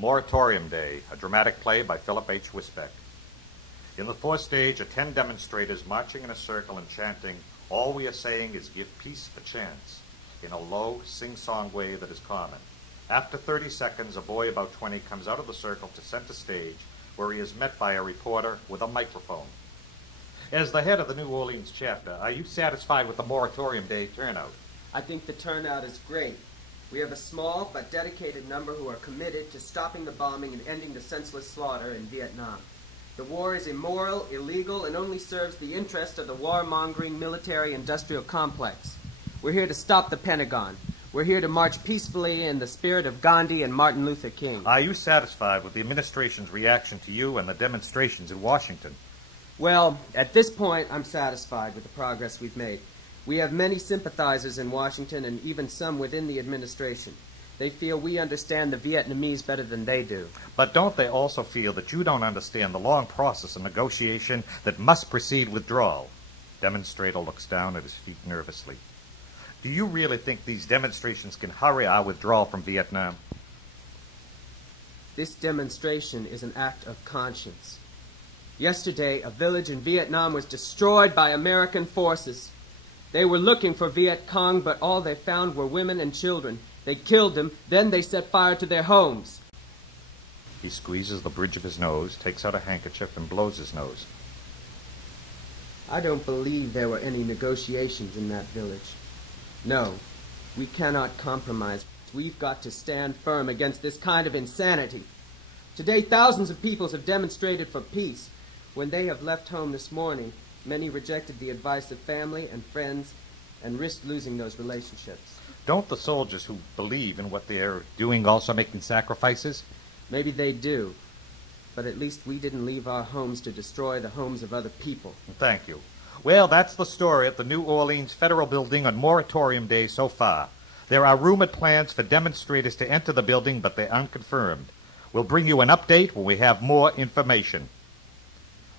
Moratorium Day, a dramatic play by Philip H. Wissbeck. In the fourth stage are 10 demonstrators marching in a circle and chanting, "All we are saying is give peace a chance," in a low, sing-song way that is common. After 30 seconds, a boy about 20 comes out of the circle to center stage, where he is met by a reporter with a microphone. As the head of the New Orleans chapter, are you satisfied with the Moratorium Day turnout? I think the turnout is great. We have a small but dedicated number who are committed to stopping the bombing and ending the senseless slaughter in Vietnam. The war is immoral, illegal, and only serves the interest of the warmongering military-industrial complex. We're here to stop the Pentagon. We're here to march peacefully in the spirit of Gandhi and Martin Luther King. Are you satisfied with the administration's reaction to you and the demonstrations in Washington? Well, at this point, I'm satisfied with the progress we've made. We have many sympathizers in Washington and even some within the administration. They feel we understand the Vietnamese better than they do. But don't they also feel that you don't understand the long process of negotiation that must precede withdrawal? Demonstrator looks down at his feet nervously. Do you really think these demonstrations can hurry our withdrawal from Vietnam? This demonstration is an act of conscience. Yesterday, a village in Vietnam was destroyed by American forces. They were looking for Viet Cong, but all they found were women and children. They killed them, then they set fire to their homes. He squeezes the bridge of his nose, takes out a handkerchief, and blows his nose. I don't believe there were any negotiations in that village. No, we cannot compromise. We've got to stand firm against this kind of insanity. Today, thousands of peoples have demonstrated for peace. When they have left home this morning, many rejected the advice of family and friends and risked losing those relationships. Don't the soldiers who believe in what they're doing also making sacrifices? Maybe they do, but at least we didn't leave our homes to destroy the homes of other people. Thank you. Well, that's the story at the New Orleans Federal Building on Moratorium Day so far. There are rumored plans for demonstrators to enter the building, but they're unconfirmed. We'll bring you an update when we have more information.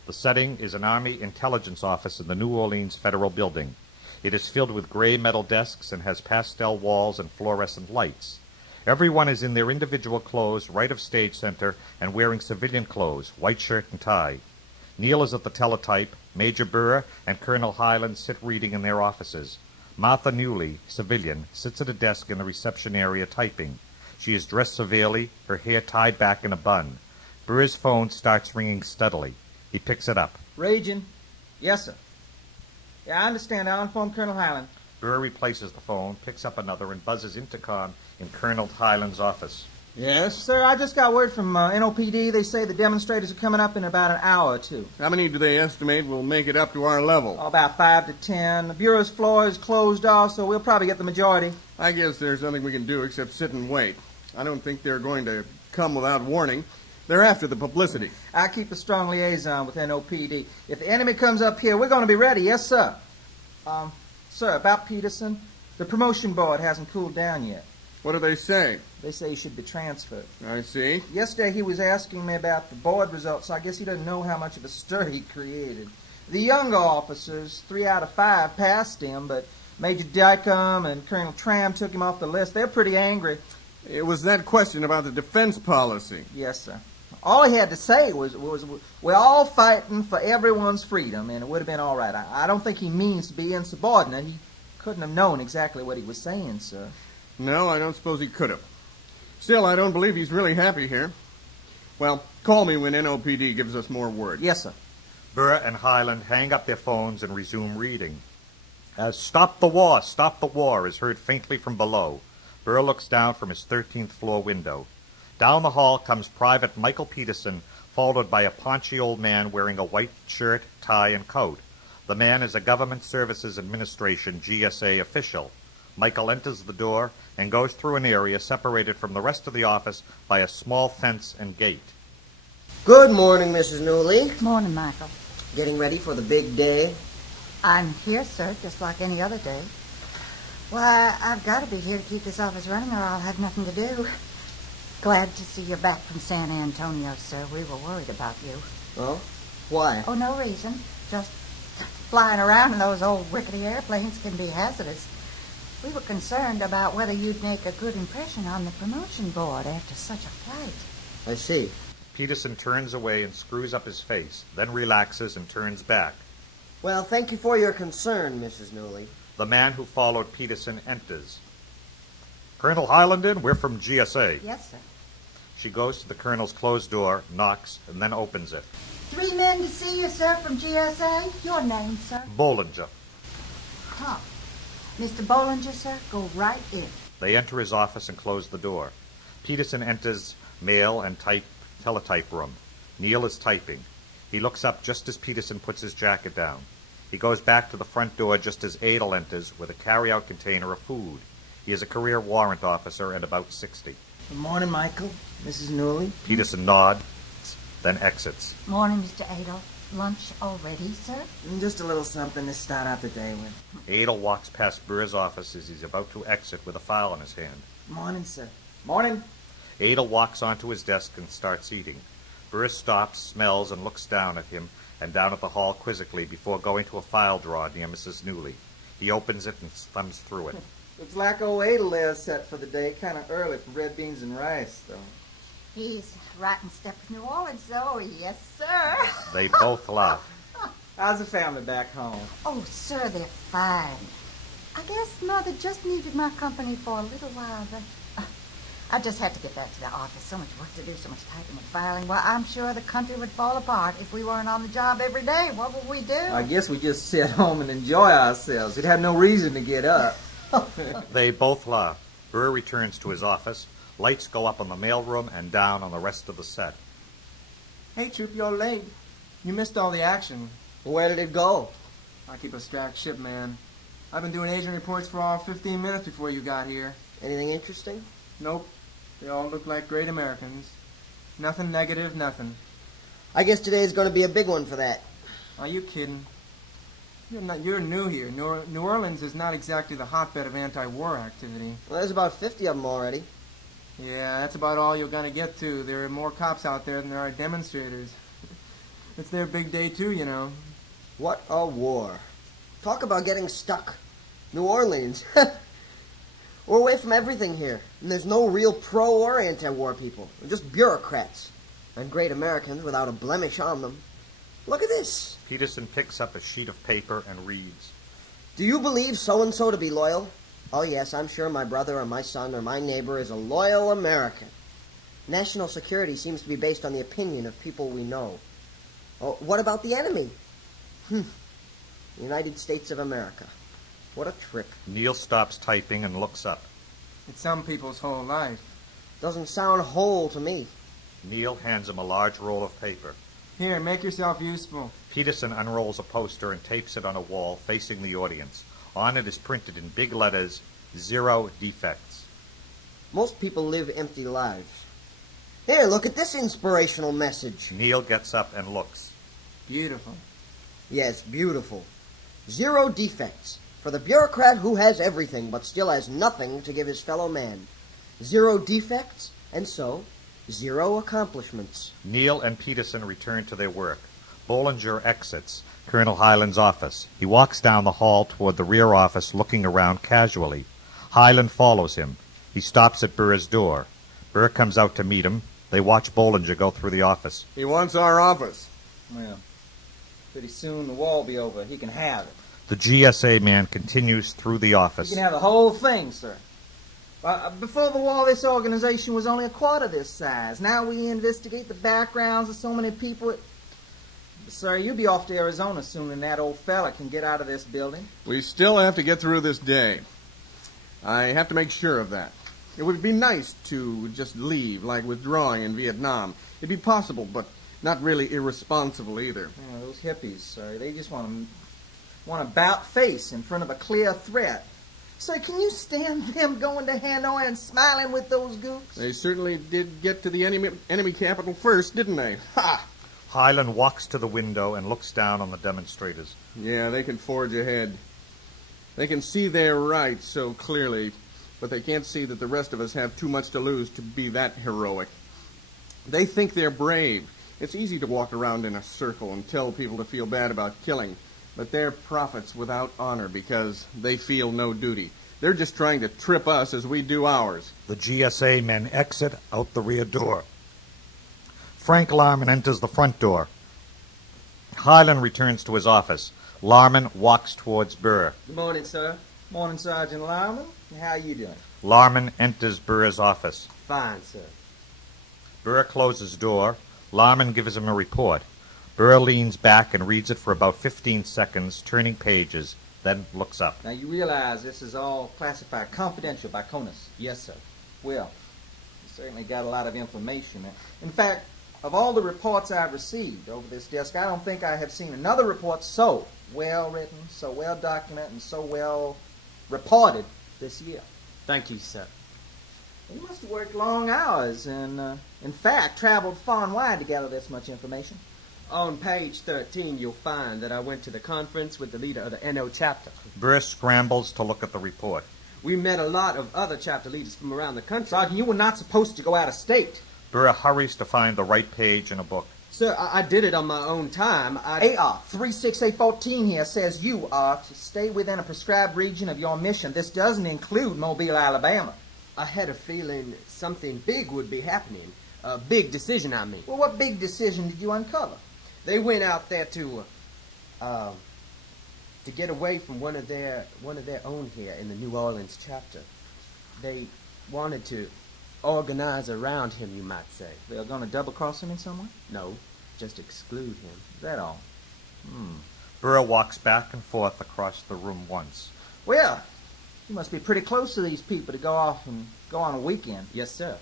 The setting is an Army intelligence office in the New Orleans Federal Building. It is filled with gray metal desks and has pastel walls and fluorescent lights. Everyone is in their individual clothes right of stage center and wearing civilian clothes, white shirt and tie. Neil is at the teletype. Major Burr and Colonel Highland sit reading in their offices. Martha Newley, civilian, sits at a desk in the reception area typing. She is dressed severely, her hair tied back in a bun. Burr's phone starts ringing steadily. He picks it up. Raging. Yes, sir. Yeah, I understand. I'll inform Colonel Highland. Burr replaces the phone, picks up another, and buzzes intercom in Colonel Highland's office. Yes, sir. I just got word from NOPD. They say the demonstrators are coming up in about an hour or two. How many do they estimate will make it up to our level? Oh, about 5 to 10. The Bureau's floor is closed off, so we'll probably get the majority. I guess there's nothing we can do except sit and wait. I don't think they're going to come without warning. They're after the publicity. I keep a strong liaison with NOPD. If the enemy comes up here, we're going to be ready. Yes, sir. Sir, about Peterson, the promotion board hasn't cooled down yet. What do they say? They say he should be transferred. I see. Yesterday he was asking me about the board results, so I guess he doesn't know how much of a stir he created. The younger officers, 3 out of 5, passed him, but Major Dykem and Colonel Tram took him off the list. They're pretty angry. It was that question about the defense policy. Yes, sir. All he had to say was we're all fighting for everyone's freedom, and it would have been all right. I don't think he means to be insubordinate. He couldn't have known exactly what he was saying, sir. No, I don't suppose he could have. Still, I don't believe he's really happy here. Well, call me when NOPD gives us more word. Yes, sir. Burr and Highland hang up their phones and resume reading. As "Stop the war" is heard faintly from below. Burr looks down from his 13th floor window. Down the hall comes Private Michael Peterson, followed by a paunchy old man wearing a white shirt, tie, and coat. The man is a Government Services Administration, GSA, official. Michael enters the door and goes through an area separated from the rest of the office by a small fence and gate. Good morning, Mrs. Newley. Morning, Michael. Getting ready for the big day? I'm here, sir, just like any other day. Why, I've got to be here to keep this office running or I'll have nothing to do. Glad to see you're back from San Antonio, sir. We were worried about you. Oh? Why? Oh, no reason. Just flying around in those old rickety airplanes can be hazardous. We were concerned about whether you'd make a good impression on the promotion board after such a flight. I see. Peterson turns away and screws up his face, then relaxes and turns back. Well, thank you for your concern, Mrs. Newley. The man who followed Peterson enters. Colonel Highlandon, we're from GSA. Yes, sir. She goes to the colonel's closed door, knocks, and then opens it. 3 men to see you, sir, from GSA. Your name, sir? Bollinger. Huh. Mr. Bollinger, sir, go right in. They enter his office and close the door. Peterson enters mail and teletype room. Neil is typing. He looks up just as Peterson puts his jacket down. He goes back to the front door just as Adel enters with a carry-out container of food. He is a career warrant officer and about 60. Good morning, Michael. Mrs. Newley. Peterson nods, then exits. Morning, Mr. Adel. Lunch already, sir? Just a little something to start out the day with. Adel walks past Burr's office as he's about to exit with a file in his hand. Morning, sir. Morning. Adel walks onto his desk and starts eating. Burr stops, smells, and looks down at him and down at the hall quizzically before going to a file drawer near Mrs. Newley. He opens it and thumbs through it. Looks like old Adel there is set for the day. Kind of early for red beans and rice, though. He's right in step with New Orleans, though. Yes, sir. They both laugh. How's the family back home? Oh, sir, they're fine. I guess Mother just needed my company for a little while, but I just had to get back to the office. So much work to do, so much typing and filing. Well, I'm sure the country would fall apart if we weren't on the job every day. What would we do? I guess we just sit home and enjoy ourselves. We'd have no reason to get up. They both laugh. Burr returns to his office. Lights go up on the mailroom and down on the rest of the set. Hey, Troop, you're late. You missed all the action. Where did it go? I keep a stacked ship, man. I've been doing agent reports for all 15 minutes before you got here. Anything interesting? Nope. They all look like great Americans. Nothing negative, nothing. I guess today's going to be a big one for that. Are you kidding? You're new here. New Orleans is not exactly the hotbed of anti-war activity. Well, there's about 50 of them already. Yeah, that's about all you're going to get to. There are more cops out there than there are demonstrators. It's their big day, too, you know. What a war. Talk about getting stuck. New Orleans. We're away from everything here. And there's no real pro or anti-war people. They're just bureaucrats. And great Americans without a blemish on them. Look at this. Peterson picks up a sheet of paper and reads. Do you believe so-and-so to be loyal? Oh, yes, I'm sure my brother or my son or my neighbor is a loyal American. National security seems to be based on the opinion of people we know. Oh, what about the enemy? United States of America. What a trick. Neil stops typing and looks up. It's some people's whole life. Doesn't sound whole to me. Neil hands him a large roll of paper. Here, make yourself useful. Peterson unrolls a poster and tapes it on a wall facing the audience. On it is printed in big letters, 0 defects. Most people live empty lives. Here, look at this inspirational message. Neil gets up and looks. Beautiful. Yes, beautiful. 0 defects. For the bureaucrat who has everything but still has nothing to give his fellow man. 0 defects, and so 0 accomplishments. Neil and Peterson return to their work. Bollinger exits Colonel Highland's office. He walks down the hall toward the rear office, looking around casually. Highland follows him. He stops at Burr's door. Burr comes out to meet him. They watch Bollinger go through the office. He wants our office. Well, pretty soon the wall will be over. He can have it. The GSA man continues through the office. You can have the whole thing, sir. Before the war, this organization was only a quarter this size. Now we investigate the backgrounds of so many people. Sir, you'll be off to Arizona soon, and that old fella can get out of this building. We still have to get through this day. I have to make sure of that. It would be nice to just leave, like withdrawing in Vietnam. It'd be possible, but not really irresponsible either. Yeah, those hippies, sir, they just want to about face in front of a clear threat. Sir, can you stand them going to Hanoi and smiling with those gooks? They certainly did get to the enemy capital first, didn't they? Ha! Highland walks to the window and looks down on the demonstrators. Yeah, they can forge ahead. They can see their rights so clearly, but they can't see that the rest of us have too much to lose to be that heroic. They think they're brave. It's easy to walk around in a circle and tell people to feel bad about killing, but they're prophets without honor because they feel no duty. They're just trying to trip us as we do ours. The GSA men exit out the rear door. Frank Larman enters the front door. Highland returns to his office. Larman walks towards Burr. Good morning, sir. Morning, Sergeant Lyman. How you doing? Larman enters Burr's office. Fine, sir. Burr closes door. Larman gives him a report. Burr leans back and reads it for about 15 seconds, turning pages, then looks up. Now, you realize this is all classified confidential by CONUS. Yes, sir. Well, you certainly got a lot of information. In fact, of all the reports I've received over this desk, I don't think I have seen another report so well written, so well documented, and so well reported this year. Thank you, sir. You must have worked long hours and, in fact, traveled far and wide to gather this much information. On page 13, you'll find that I went to the conference with the leader of the NO chapter. Burr scrambles to look at the report. We met a lot of other chapter leaders from around the country. Sergeant, you were not supposed to go out of state. Burr hurries to find the right page in a book. Sir, I did it on my own time. AR 36814 here says you are to stay within a prescribed region of your mission. This doesn't include Mobile, Alabama. I had a feeling something big would be happening. A big decision, I mean. Well, what big decision did you uncover? They went out there to get away from one of their own here in the New Orleans chapter. They wanted to organize around him, you might say. They're going to double-cross him in some way? No, just exclude him. Is that all? Burr walks back and forth across the room once. Well, you must be pretty close to these people to go off and go on a weekend. Yes, sir.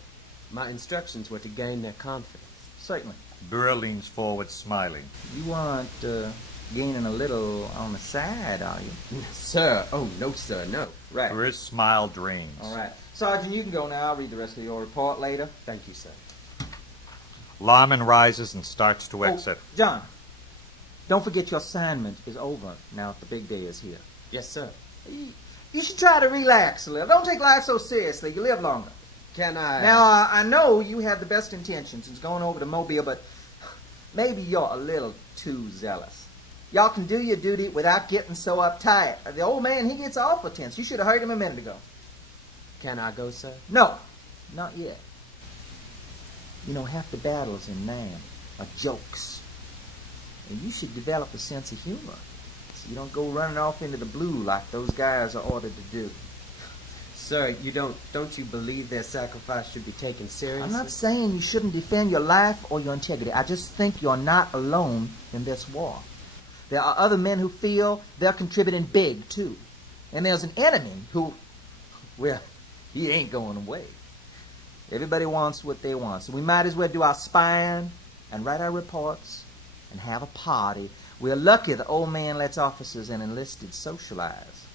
My instructions were to gain their confidence. Certainly. Burr leans forward, smiling. You aren't gaining a little on the side, are you? Sir? Oh, no, sir, no. Right. Burr's smile drains. All right. Sergeant, you can go now. I'll read the rest of your report later. Thank you, sir. Larman rises and starts to exit. Oh, John, don't forget your assignment is over now that the big day is here. Yes, sir. You should try to relax a little. Don't take life so seriously. You live longer. Can I... Now, I know you have the best intentions in going over to Mobile, but maybe you're a little too zealous. Y'all can do your duty without getting so uptight. The old man, he gets awful tense. You should have heard him a minute ago. Can I go, sir? No, not yet. You know, half the battles in man are jokes. And you should develop a sense of humor so you don't go running off into the blue like those guys are ordered to do. Sir, don't you believe their sacrifice should be taken seriously? I'm not saying you shouldn't defend your life or your integrity. I just think you're not alone in this war. There are other men who feel they're contributing big, too. And there's an enemy who, well, he ain't going away. Everybody wants what they want. So we might as well do our spying and write our reports and have a party. We're lucky the old man lets officers and enlisted socialize.